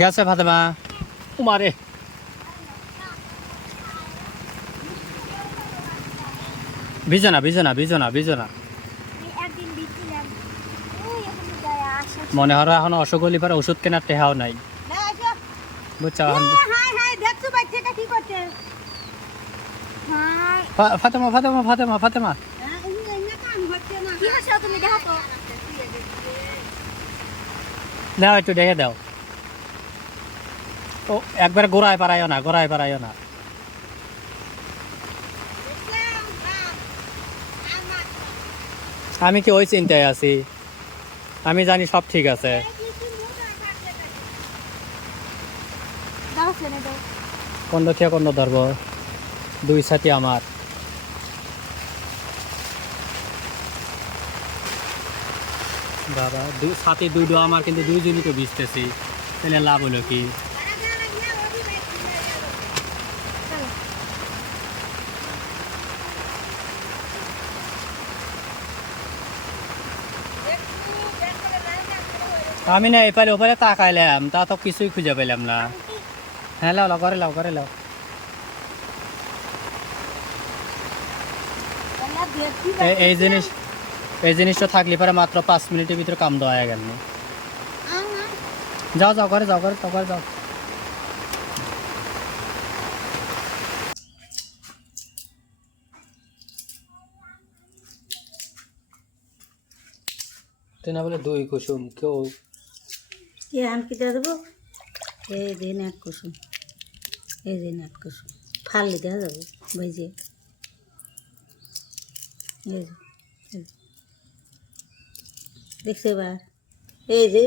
গেছে ফাতেমা উমারে বিজনা বিজনা বিজনা বিজনা মনে হয় এখন অসুখ হলে ওষুধ কেনার টেহাও নাই বুঝছো এখন ফাতেমা ফাতেমা ফাতেমা ফাতেমা দাও একটু দেখে দাও ও একবার গোড়ায় পারাইও না গোড়ায় পারাইও না আমি কি ওই চিন্তায় আছি আমি জানি সব ঠিক আছে কোন থেকে কোন ধরবো দুই সাথী আমার বাবা সাথে দুটো আমার কিন্তু দুইজনই তো ভিজতেছি তাহলে লাভ হলো কি আমি না এপারে ওপারে তাকাইলাম তা তো কিছুই খুঁজে পেলাম না হ্যাঁ লাও করে লাও করে লাও এই জিনিসটা থাকলে পরে মাত্র 5 মিনিটের ভিতরে কাম দেওয়া হয়ে গেল যাও যাও করে যাও করে যাও না বলে 2 কুসুম কেউ কিটা দেবো এই দিন 1 কুসুম এই দিন 1 কুসুম ফালি দেওয়া যাবো ভেজে দেখছে এবার এই যে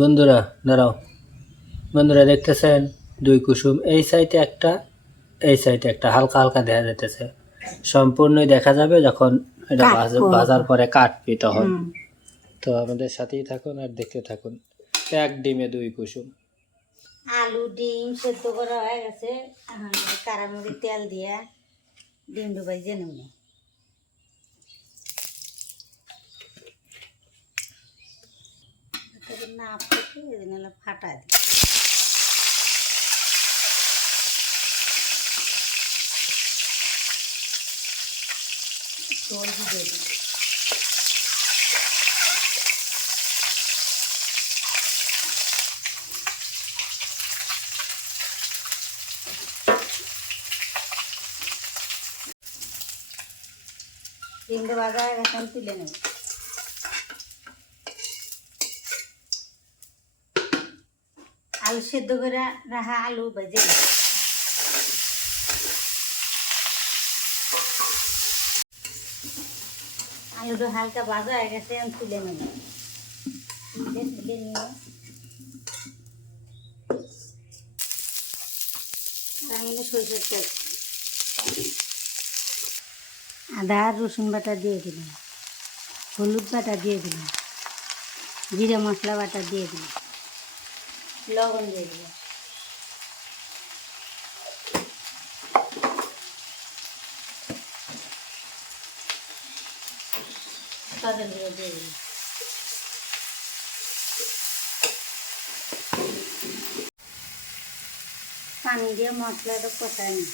বন্ধুরা দাঁড়াও বন্ধুরা দেখতেছেন 2 কুসুম এই সাইডে একটা এই সাইডে একটা হালকা হালকা দেখা যাইতেছে সম্পূর্ণই দেখা যাবে যখন এটা ভাজার পরে কাটবি তখন তো আমাদের সাথেই থাকুন আর দেখতে থাকুন 1 ডিমে 2 কুসুম আলু ডিম সেদ্ধ করা হয়ে গেছে এখন কারার মধ্যে তেল দিয়া ডিম ডুবাই যে নেব না ফাটা দিই দিয়ে দিই ডিমটা ভাজা হয়ে গেছে তুলে নেব আলু সেদ্ধ করে রাখা আলু ভেজে নেব আলুটা হালকা ভাজা হয়ে গেছে আমি তুলে নেব তুলে নিয়ে আমি সরষের তেল আদা আর রসুন বাটা দিয়ে দিলাম হলুদ বাটা দিয়ে দিলাম জিরা মশলা বাটা দিয়ে দিলাম লবণ দিয়ে দিলাম স্বাদের গুঁড়ো দিয়ে দিলাম পানি দিয়ে মশলাটা কষায় নিই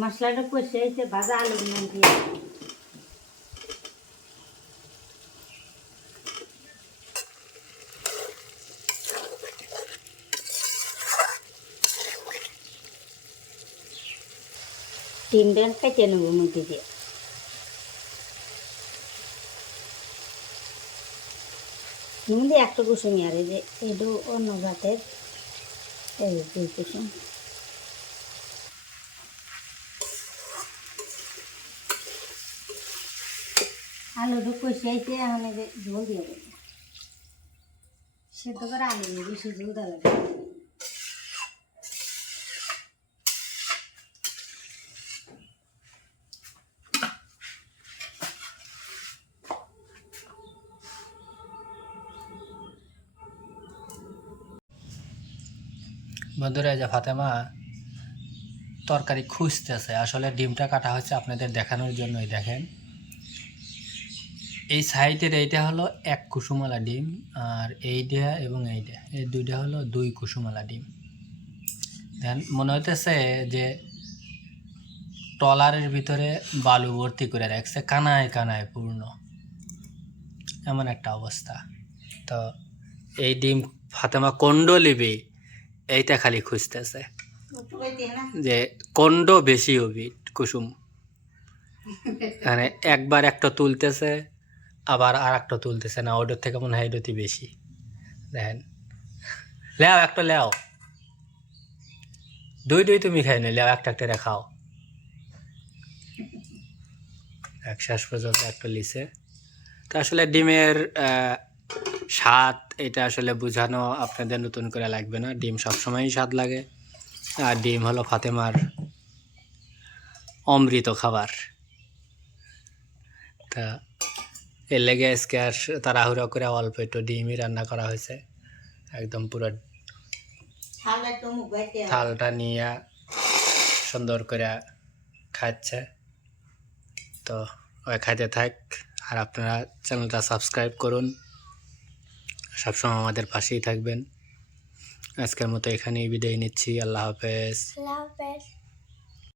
মশলাটা কষে এসে ভাজা আলুর নাম দিয়ে ডিমটা কেটে নেব মধ্যে দিয়ে মধ্যে একটা কুসুমি আর এই যে এটা অন্য ভাতের এই 2 কুসুম আলুটা কষে আইতে এখন এই যে ঝোল দিয়ে দেবো সেদ্ধ করে আলু বেশি ঝোল দেওয়া লাগে বন্ধুরা যে ফাতেমা তরকারি খুঁজতেছে আসলে ডিমটা কাটা হচ্ছে আপনাদের দেখানোর জন্যই দেখেন এই সাইডের এইটা হলো এক কুসুমালা ডিম, আর এইটা এবং এইটা এই দুইটা হলো 2 কুসুমালা ডিম। দেন মনে হইতেছে যে ট্রলারের ভিতরে বালু ভর্তি করে রাখছে, কানায় কানায় পূর্ণ, এমন একটা অবস্থা। তো এই ডিম ফাতেমা কন্ড লিবি, এইটা খালি খুঁজতেছে যে কন্ড বেশি হবি কুসুম। মানে একবার একটা তুলতেছে, আবার আর একটা তুলতেছে না, ওটার থেকে মনে হয় এটাতে বেশি। দেখেন, লেও একটা লেও, দুই তুমি খাই না, লেও একটা একটা খাও। এক শেষ পর্যন্ত একটা লিসে। তো আসলে ডিমের স্বাদ এটা আসলে বোঝানো আপনাদের নতুন করে লাগবে না, ডিম সবসময়ই স্বাদ লাগে। আর ডিম হলো ফাতেমার অমৃত খাবার। তা এর লেগে আজকে আর তাড়াহুড়ো করে অল্প একটু ডিমই রান্না করা হয়েছে। একদম পুরো থালটা নিয়ে সুন্দর করে খাচ্ছে। তো ওই খাইতে থাক, আর আপনারা চ্যানেলটা সাবস্ক্রাইব করুন, সবসময় আমাদের পাশেই থাকবেন। আজকের মতো এখানেই বিদায় নিচ্ছি। আল্লাহ হাফেজ।